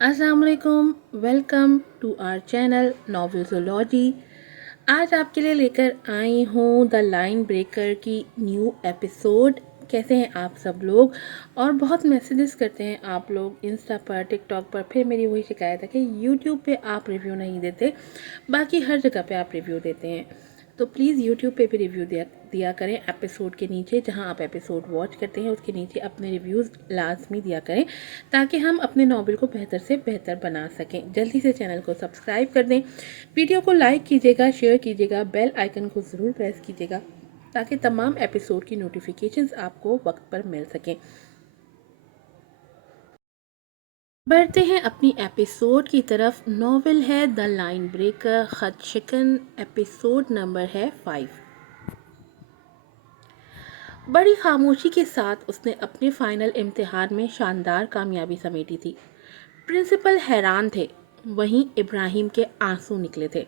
अस्सलाम वालेकुम, welcome to our channel नॉवेल्सोलॉजी। आज आपके लिए लेकर आई हूँ द लाइन ब्रेकर की न्यू एपिसोड। कैसे हैं आप सब लोग? और बहुत मैसेजेस करते हैं आप लोग इंस्टा पर, टिकटॉक पर। फिर मेरी वही शिकायत है कि यूट्यूब पे आप रिव्यू नहीं देते, बाकी हर जगह पे आप रिव्यू देते हैं। तो प्लीज़ यूट्यूब पे भी रिव्यू दिया करें एपिसोड के नीचे। जहां आप एपिसोड वॉच करते हैं उसके नीचे अपने रिव्यूज़ लाजमी दिया करें, ताकि हम अपने नॉवल को बेहतर से बेहतर बना सकें। जल्दी से चैनल को सब्सक्राइब कर दें, वीडियो को लाइक कीजिएगा, शेयर कीजिएगा, बेल आइकन को ज़रूर प्रेस कीजिएगा, ताकि तमाम एपिसोड की नोटिफिकेशंस आपको वक्त पर मिल सकें। बढ़ते हैं अपनी एपिसोड की तरफ। नॉवेल है द लाइन ब्रेकर, खत शिकन। एपिसोड नंबर है 5। बड़ी खामोशी के साथ उसने अपने फाइनल इम्तिहान में शानदार कामयाबी समेटी थी। प्रिंसिपल हैरान थे, वहीं इब्राहिम के आंसू निकले थे।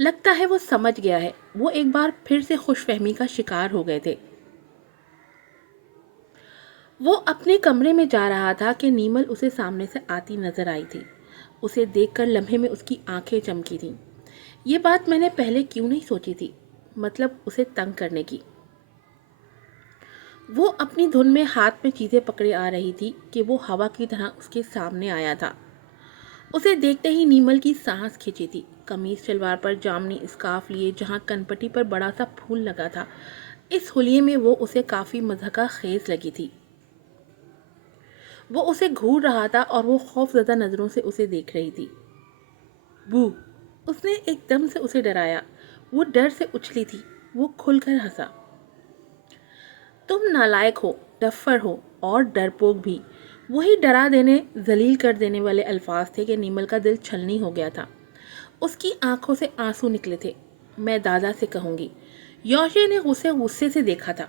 लगता है वो समझ गया है। वो एक बार फिर से खुशफहमी का शिकार हो गए थे। वो अपने कमरे में जा रहा था कि नीमल उसे सामने से आती नजर आई थी। उसे देखकर लम्हे में उसकी आंखें चमकी थीं। ये बात मैंने पहले क्यों नहीं सोची थी, मतलब उसे तंग करने की। वो अपनी धुन में हाथ में चीजें पकड़े आ रही थी कि वो हवा की तरह उसके सामने आया था। उसे देखते ही नीमल की सांस खिंची थी। कमीज शलवार पर जामनी स्कार्फ लिए, जहां कनपट्टी पर बड़ा सा फूल लगा था। इस हुलिये में वो उसे काफी मज़हका खेज लगी थी। वो उसे घूर रहा था और वो खौफजदा नजरों से उसे देख रही थी। बू, उसने एकदम से उसे डराया। वो डर से उछली थी। वो खुलकर हंसा। तुम नालायक हो, डफर हो और डरपोक भी। वही डरा देने, जलील कर देने वाले अल्फाज थे कि नीमल का दिल छलनी हो गया था। उसकी आंखों से आंसू निकले थे। मैं दादा से कहूंगी। योशे ने उसे गुस्से से देखा था।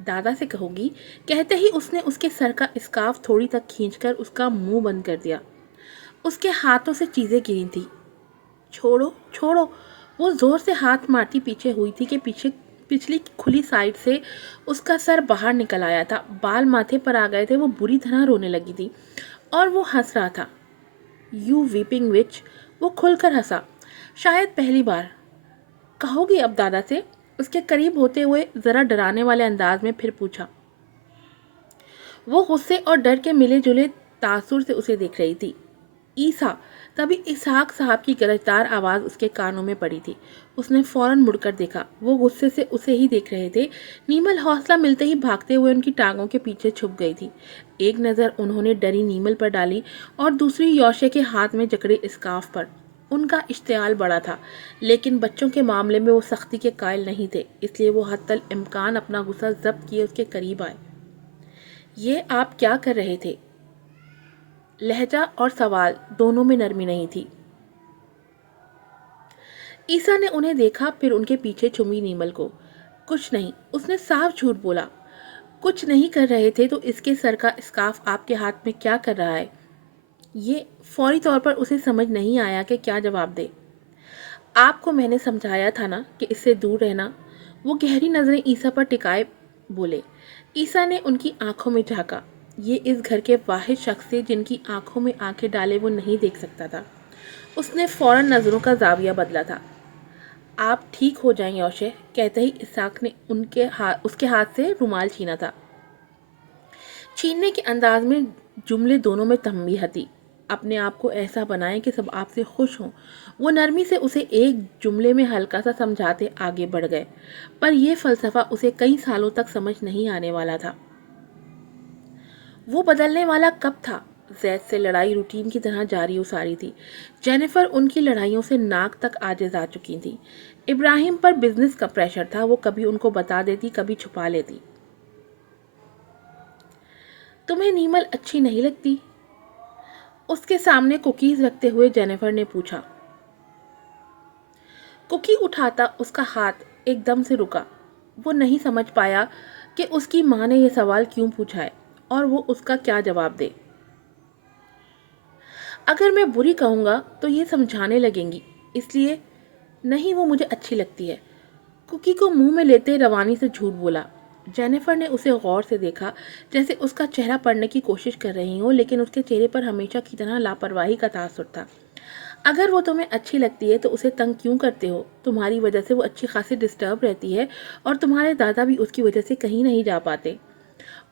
दादा से कहूंगी कहते ही उसने उसके सर का स्कार्फ थोड़ी तक खींचकर उसका मुंह बंद कर दिया। उसके हाथों से चीजें गिरी थी। छोड़ो छोड़ो। वो जोर से हाथ मारती पीछे हुई थी कि पीछे पिछली खुली साइड से उसका सर बाहर निकल आया था। बाल माथे पर आ गए थे। वो बुरी तरह रोने लगी थी और वो हंस रहा था। यू वीपिंग विच। वो खुलकर हंसा, शायद पहली बार। कहोगी अब दादा से? उसके करीब होते हुए जरा डराने वाले अंदाज में फिर पूछा। वो गुस्से और डर के मिले जुले तासुर से उसे देख रही थी। ईसा। तभी इसहाक साहब की गरजदार आवाज़ उसके कानों में पड़ी थी। उसने फौरन मुड़कर देखा। वो गुस्से से उसे ही देख रहे थे। नीमल हौसला मिलते ही भागते हुए उनकी टांगों के पीछे छुप गई थी। एक नज़र उन्होंने डरी नीमल पर डाली और दूसरी यौशे के हाथ में जकड़े स्कार्फ पर। उनका इश्तियाल बड़ा था, लेकिन बच्चों के मामले में वो सख्ती के कायल नहीं थे, इसलिए वो हत्तल इम्कान अपना गुस्सा जब्त किए उसके करीब आए। ये आप क्या कर रहे थे? लहजा और सवाल दोनों में नरमी नहीं थी। ईसा ने उन्हें देखा, फिर उनके पीछे चुमी नीमल को। कुछ नहीं, उसने साफ झूठ बोला। कुछ नहीं कर रहे थे तो इसके सर का स्कार्फ आपके हाथ में क्या कर रहा है? ये फौरी तौर पर उसे समझ नहीं आया कि क्या जवाब दे। आपको मैंने समझाया था ना कि इससे दूर रहना। वो गहरी नजरें ईसा पर टिकाए बोले। ईसा ने उनकी आंखों में झांका। ये इस घर के वाहिद शख्स थे जिनकी आंखों में आंखें डाले वो नहीं देख सकता था। उसने फौरन नजरों का जाविया बदला था। आप ठीक हो जाएं यौशे, कहते ही इसाक ने उसके हाथ से रुमाल छीना था। छीनने के अंदाज में जुमले दोनों में तंबीह थी। अपने आप को ऐसा बनाएं कि सब आपसे खुश हों। वो नरमी से उसे एक जुमले में हल्का सा समझाते आगे बढ़ गए, पर यह फलसफा उसे कई सालों तक समझ नहीं आने वाला था। वो बदलने वाला कब था? जैद से लड़ाई रूटीन की तरह जारी उसारी थी। जेनिफर उनकी लड़ाइयों से नाक तक आजिज आ चुकी थी। इब्राहिम पर बिजनेस का प्रेशर था। वो कभी उनको बता देती, कभी छुपा लेती। तुम्हें नीमल अच्छी नहीं लगती? उसके सामने कुकीज रखते हुए जेनिफर ने पूछा। कुकी उठाता उसका हाथ एकदम से रुका। वो नहीं समझ पाया कि उसकी माँ ने यह सवाल क्यों पूछा है और वो उसका क्या जवाब दे। अगर मैं बुरी कहूँगा तो ये समझाने लगेंगी, इसलिए नहीं, वो मुझे अच्छी लगती है। कुकी को मुंह में लेते रवानी से झूठ बोला। जेनिफर ने उसे गौर से देखा, जैसे उसका चेहरा पढ़ने की कोशिश कर रही हो, लेकिन उसके चेहरे पर हमेशा की तरह लापरवाही का तासुर था। अगर वो तुम्हें अच्छी लगती है तो उसे तंग क्यों करते हो? तुम्हारी वजह से वो अच्छी खासी डिस्टर्ब रहती है, और तुम्हारे दादा भी उसकी वजह से कहीं नहीं जा पाते।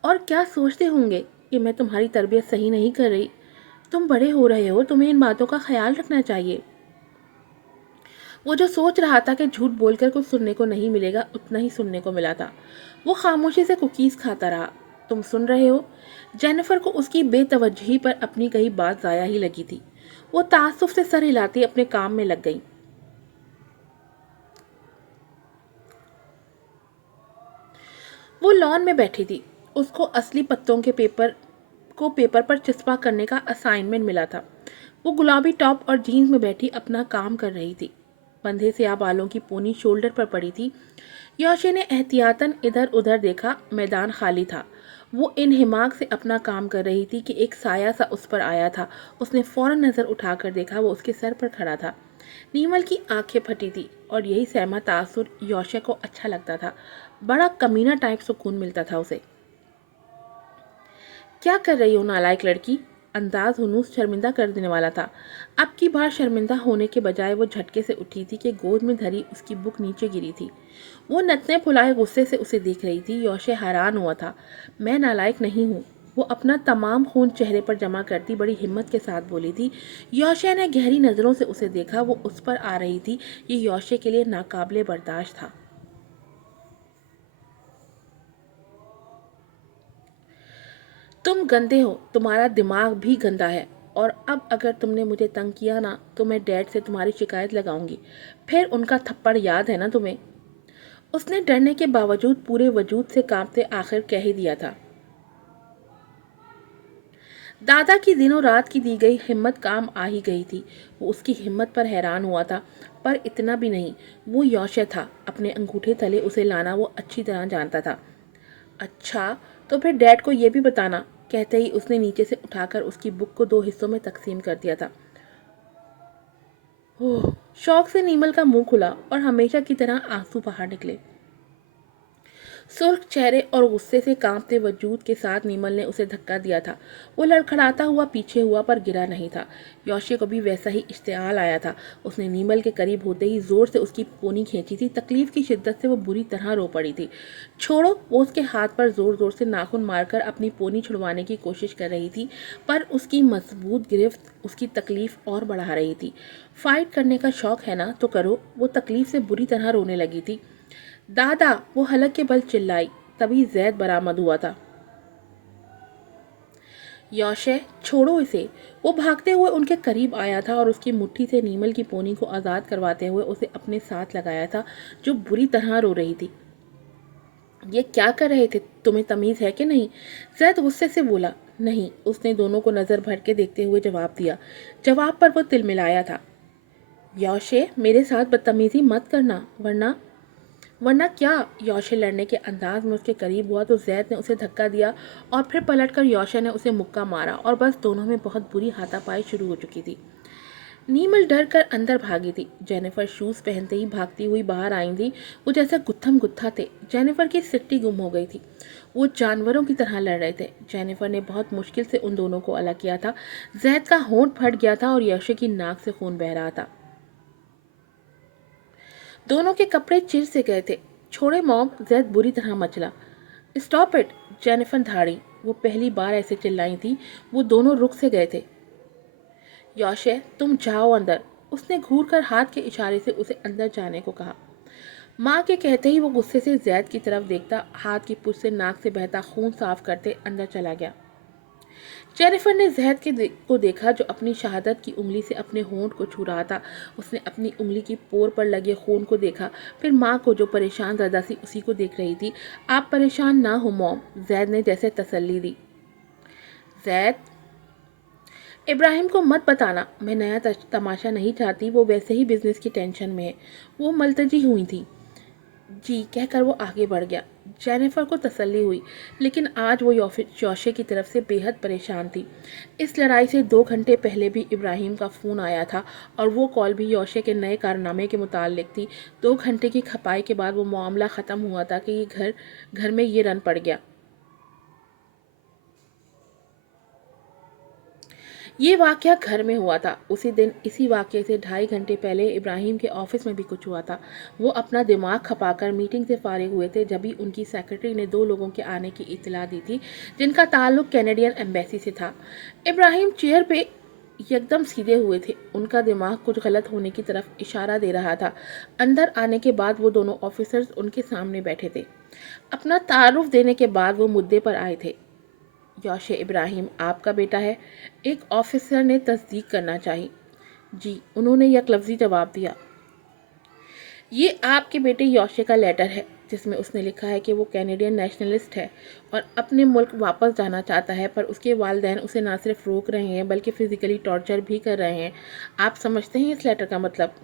और क्या सोचते होंगे कि मैं तुम्हारी तरबियत सही नहीं कर रही? तुम बड़े हो रहे हो, तुम्हें इन बातों का ख्याल रखना चाहिए। वो जो सोच रहा था कि झूठ बोलकर कुछ सुनने को नहीं मिलेगा, उतना ही सुनने को मिला था। वो खामोशी से कुकीज़ खाता रहा। तुम सुन रहे हो? जेनिफर को उसकी बेतवज्जही पर अपनी कही बात ज़ाया ही लगी थी। वो ताज्जुब से सर हिलाती अपने काम में लग गई। वो लॉन में बैठी थी। उसको असली पत्तों के पेपर पर चिस्पा करने का असाइनमेंट मिला था। वो गुलाबी टॉप और जीन्स में बैठी अपना काम कर रही थी। बंधे से आ बालों की पोनी शोल्डर पर पड़ी थी। योशे ने एहतियातन इधर उधर देखा, मैदान खाली था। वो इन हिमाक से अपना काम कर रही थी कि एक साया सा उस पर आया था। उसने फौरन नज़र उठाकर देखा, वो उसके सर पर खड़ा था। नीमल की आंखें फटी थी, और यही सहमा तासुर योशे को अच्छा लगता था। बड़ा कमीना टाइप सुकून मिलता था उसे। क्या कर रही हो नालायक लड़की? अंदाज हुनूस शर्मिंदा कर देने वाला था। अब की बार शर्मिंदा होने के बजाय वो झटके से उठी थी कि गोद में धरी उसकी बुक नीचे गिरी थी। वो नतने फुलाए गुस्से से उसे देख रही थी। योशे हैरान हुआ था। मैं नालायक नहीं हूँ, वो अपना तमाम खून चेहरे पर जमा करती बड़ी हिम्मत के साथ बोली थी। योशे ने गहरी नज़रों से उसे देखा। वो उस पर आ रही थी। ये योशे के लिए नाकाबिले बर्दाश्त था। तुम गंदे हो, तुम्हारा दिमाग भी गंदा है, और अब अगर तुमने मुझे तंग किया ना, तो मैं डैड से तुम्हारी शिकायत लगाऊंगी। फिर उनका थप्पड़ याद है ना तुम्हें? उसने डरने के बावजूद पूरे वजूद से कांपते आखिर कह ही दिया था। दादा की दिनों रात की दी गई हिम्मत काम आ ही गई थी। वो उसकी हिम्मत पर हैरान हुआ था, पर इतना भी नहीं। वो योशे था, अपने अंगूठे तले उसे लाना वो अच्छी तरह जानता था। अच्छा, तो फिर डैड को ये भी बताना, कहते ही उसने नीचे से उठाकर उसकी बुक को दो हिस्सों में तकसीम कर दिया था। ओह! शौक से नीमल का मुंह खुला और हमेशा की तरह आंसू बाहर निकले। सुर्ख चेहरे और गुस्से से कांपते वजूद के साथ नीमल ने उसे धक्का दिया था। वो लड़खड़ाता हुआ पीछे हुआ, पर गिरा नहीं था। योशे को भी वैसा ही इश्तियाल आया था। उसने नीमल के करीब होते ही जोर से उसकी पोनी खींची थी। तकलीफ की शिद्दत से वो बुरी तरह रो पड़ी थी। छोड़ो! वो उसके हाथ पर जोर जोर से नाखून मारकर अपनी पोनी छुड़वाने की कोशिश कर रही थी, पर उसकी मजबूत गिरफ्त उसकी तकलीफ और बढ़ा रही थी। फाइट करने का शौक है ना, तो करो। वो तकलीफ से बुरी तरह रोने लगी थी। दादा! वो हलक के बल चिल्लाई। तभी जैद बरामद हुआ था। योशे, छोड़ो इसे! वो भागते हुए उनके करीब आया था और उसकी मुट्ठी से नीमल की पोनी को आज़ाद करवाते हुए उसे अपने साथ लगाया था, जो बुरी तरह रो रही थी। ये क्या कर रहे थे? तुम्हें तमीज़ है कि नहीं? जैद गुस्से से बोला। नहीं, उसने दोनों को नज़र भर के देखते हुए जवाब दिया। जवाब पर वो तिलमिलाया था। योशे, मेरे साथ बदतमीज़ी मत करना, वरना क्या? योशे लड़ने के अंदाज में उसके करीब हुआ तो जैद ने उसे धक्का दिया, और फिर पलटकर योशे ने उसे मुक्का मारा, और बस दोनों में बहुत बुरी हाथापाई शुरू हो चुकी थी। नीमल डर कर अंदर भागी थी। जेनिफर शूज़ पहनते ही भागती हुई बाहर आई थी। वो जैसे गुत्थम गुत्था थे। जेनिफर की सिट्टी गुम हो गई थी। वो जानवरों की तरह लड़ रहे थे। जेनिफर ने बहुत मुश्किल से उन दोनों को अलग किया था। जैद का होंठ फट गया था और योशे की नाक से खून बह रहा था। दोनों के कपड़े चिर से गए थे। छोड़े मॉम! जैद बुरी तरह मचला। Stop it! जेनिफर धाड़ी। वो पहली बार ऐसे चिल्लाई थी। वो दोनों रुक से गए थे। योशे, तुम जाओ अंदर। उसने घूर कर हाथ के इशारे से उसे अंदर जाने को कहा। माँ के कहते ही वो गुस्से से जैद की तरफ देखता, हाथ की पुछ से नाक से बहता खून साफ करते अंदर चला गया। जेनिफर ने जैद को देखा, जो अपनी शहादत की उंगली से अपने होंठ को छू रहा था। उसने अपनी उंगली की पोर पर लगे खून को देखा, फिर माँ को, जो परेशान ज़्यादा सी उसी को देख रही थी। आप परेशान ना हो मॉम, जैद ने जैसे तसल्ली दी। जैद, इब्राहिम को मत बताना, मैं नया तमाशा नहीं चाहती। वो वैसे ही बिजनेस की टेंशन में है। वो मलतजी हुई थी। जी कहकर वो आगे बढ़ गया। जेनिफर को तसल्ली हुई, लेकिन आज वो योशे की तरफ से बेहद परेशान थी। इस लड़ाई से 2 घंटे पहले भी इब्राहिम का फ़ोन आया था और वो कॉल भी योशे के नए कारनामे के मुताल्लिक थी। 2 घंटे की खपाई के बाद वो मामला ख़त्म हुआ था कि ये घर में ये रन पड़ गया। ये वाक़या घर में हुआ था। उसी दिन इसी वाक़ये से 2.5 घंटे पहले इब्राहिम के ऑफिस में भी कुछ हुआ था। वो अपना दिमाग खपाकर मीटिंग से फ़ारिग हुए थे, जभी उनकी सेक्रेटरी ने 2 लोगों के आने की इत्तला दी थी, जिनका ताल्लुक कैनेडियन एम्बेसी से था। इब्राहिम चेयर पे एकदम सीधे हुए थे। उनका दिमाग कुछ गलत होने की तरफ इशारा दे रहा था। अंदर आने के बाद वो दोनों ऑफिसर्स उनके सामने बैठे थे। अपना तारुफ देने के बाद वो मुद्दे पर आए थे। योशे इब्राहिम आपका बेटा है? एक ऑफिसर ने तस्दीक करना चाही। जी, उन्होंने यकलफ्ज़ी जवाब दिया। ये आपके बेटे योशे का लेटर है, जिसमें उसने लिखा है कि वो कैनेडियन नेशनलिस्ट है और अपने मुल्क वापस जाना चाहता है, पर उसके वालिदैन उसे ना सिर्फ रोक रहे हैं बल्कि फ़िज़िकली टॉर्चर भी कर रहे हैं। आप समझते हैं इस लेटर का मतलब?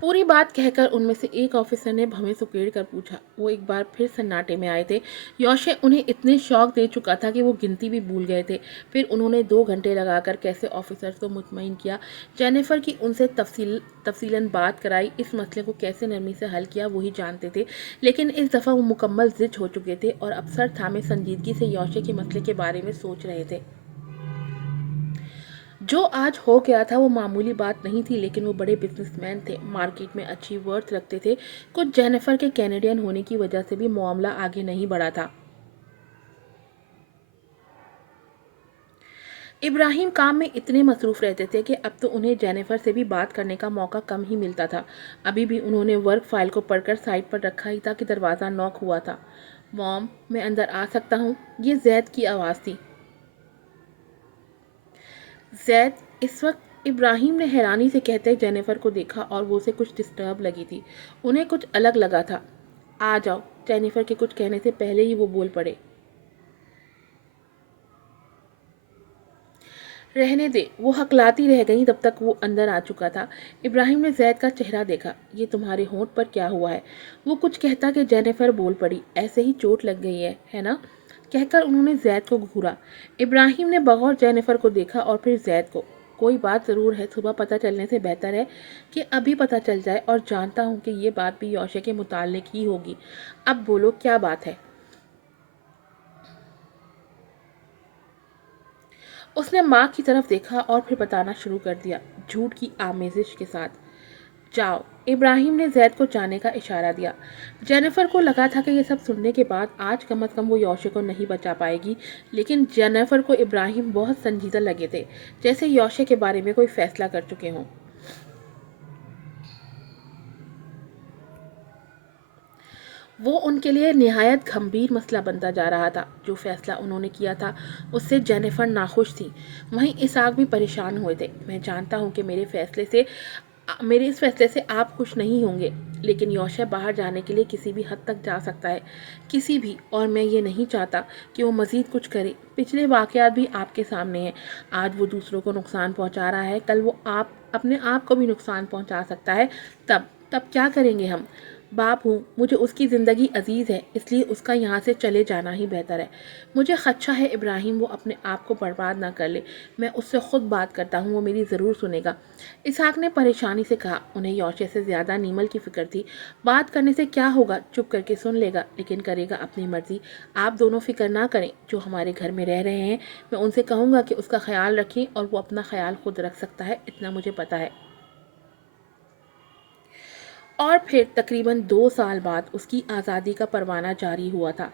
पूरी बात कहकर उनमें से एक ऑफिसर ने भवें सुकेड़ कर पूछा। वो एक बार फिर सन्नाटे में आए थे। योशे उन्हें इतने शौक दे चुका था कि वो गिनती भी भूल गए थे। फिर उन्होंने 2 घंटे लगाकर कैसे ऑफिसर्स को मुतमईन किया, जेनिफर की उनसे तफसीलन बात कराई, इस मसले को कैसे नरमी से हल किया वही जानते थे। लेकिन इस दफ़ा वो मुकम्मल ज़िद हो चुके थे और अब सर थामे संजीदगी से योशे के मसले के बारे में सोच रहे थे। जो आज हो गया था वो मामूली बात नहीं थी, लेकिन वो बड़े बिजनेसमैन थे, मार्केट में अच्छी वर्थ रखते थे। कुछ जेनिफर के कैनेडियन होने की वजह से भी मामला आगे नहीं बढ़ा था। इब्राहिम काम में इतने मसरूफ़ रहते थे कि अब तो उन्हें जेनिफर से भी बात करने का मौका कम ही मिलता था। अभी भी उन्होंने वर्क फाइल को पढ़कर साइड पर रखा ही था कि दरवाज़ा नॉक हुआ था। मॉम, मैं अंदर आ सकता हूँ? ये जैद की आवाज़ थी। जैद, इस वक्त इब्राहिम ने हैरानी से कहते जेनिफर को देखा और वो उसे कुछ डिस्टर्ब लगी थी। उन्हें कुछ अलग लगा था। आ जाओ, जेनिफर के कुछ कहने से पहले ही वो बोल पड़े। रहने दे, वो हकलाती रह गई तब तक वो अंदर आ चुका था। इब्राहिम ने जैद का चेहरा देखा। ये तुम्हारे होंठ पर क्या हुआ है? वो कुछ कहता कि जेनिफर बोल पड़ी, ऐसे ही चोट लग गई है ना? कहकर उन्होंने जैद को घूरा। इब्राहिम ने बगौर जेनिफर को देखा और फिर जैद को। कोई बात ज़रूर है, सुबह पता चलने से बेहतर है कि अभी पता चल जाए, और जानता हूँ कि ये बात भी योशे के मुताल्लिक ही होगी। अब बोलो, क्या बात है? उसने माँ की तरफ देखा और फिर बताना शुरू कर दिया, झूठ की आमेजिश के साथ। जाओ, इब्राहिम ने जैद को जाने का इशारा दिया। जेनिफर को लगा था कि ये सब सुनने के बाद आज कम अज़ कम वो योशे को नहीं बचा पाएगी, लेकिन जेनिफर को इब्राहिम बहुत संजीदा लगे थे, जैसे योशे के बारे में कोई फैसला कर चुके हों। वो उनके लिए निहायत गंभीर मसला बनता जा रहा था। जो फैसला उन्होंने किया था उससे जेनिफर नाखुश थी। वहीं इसहाक भी परेशान हुए थे। मैं जानता हूँ कि मेरे इस फैसले से आप खुश नहीं होंगे, लेकिन योशे बाहर जाने के लिए किसी भी हद तक जा सकता है, किसी भी, और मैं ये नहीं चाहता कि वो मज़ीद कुछ करे। पिछले वाक़यात भी आपके सामने हैं। आज वो दूसरों को नुकसान पहुंचा रहा है, कल वो आप अपने आप को भी नुकसान पहुंचा सकता है। तब तब क्या करेंगे हम? बाप हूँ, मुझे उसकी ज़िंदगी अजीज़ है, इसलिए उसका यहाँ से चले जाना ही बेहतर है। मुझे खदशा है इब्राहिम वो अपने आप को बर्बाद ना कर ले। मैं उससे ख़ुद बात करता हूँ, वो मेरी ज़रूर सुनेगा। इसहाक ने परेशानी से कहा। उन्हें योशे से ज़्यादा नीमल की फ़िक्र थी। बात करने से क्या होगा, चुप करके सुन लेगा, लेकिन करेगा अपनी मर्ज़ी। आप दोनों फ़िक्र ना करें, जो हमारे घर में रह रहे हैं, मैं उनसे कहूँगा कि उसका ख्याल रखें, और वो अपना ख्याल खुद रख सकता है, इतना मुझे पता है। और फिर तकरीबन 2 साल बाद उसकी आज़ादी का परवाना जारी हुआ था।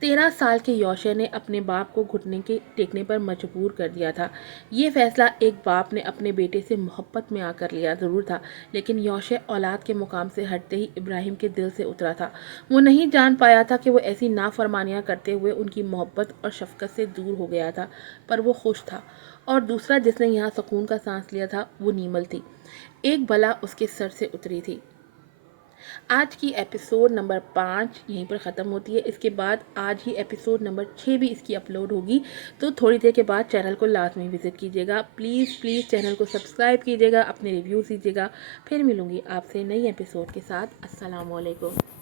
13 साल के योशे ने अपने बाप को घुटने के टेकने पर मजबूर कर दिया था। ये फैसला एक बाप ने अपने बेटे से मोहब्बत में आकर लिया ज़रूर था, लेकिन योशे औलाद के मुकाम से हटते ही इब्राहिम के दिल से उतरा था। वो नहीं जान पाया था कि वो ऐसी नाफरमानियाँ करते हुए उनकी मोहब्बत और शफकत से दूर हो गया था, पर वो खुश था। और दूसरा जिसने यहाँ सुकून का सांस लिया था वो नीमल थी। एक बला उसके सर से उतरी थी। آج کی ایپیسوڈ نمبر 5 یہیں پر ختم ہوتی ہے. اس کے بعد آج ہی ایپیسوڈ نمبر 6 بھی اس کی اپلوڈ ہوگی. تو تھوڑی دیر کے بعد چینل کو لازمی وزٹ کیجیے گا. پلیز چینل کو سبسکرائب کیجیے گا, اپنے ریویوز دیجیے گا. پھر ملوں گی آپ سے نئی ایپیسوڈ کے ساتھ. السلام علیکم.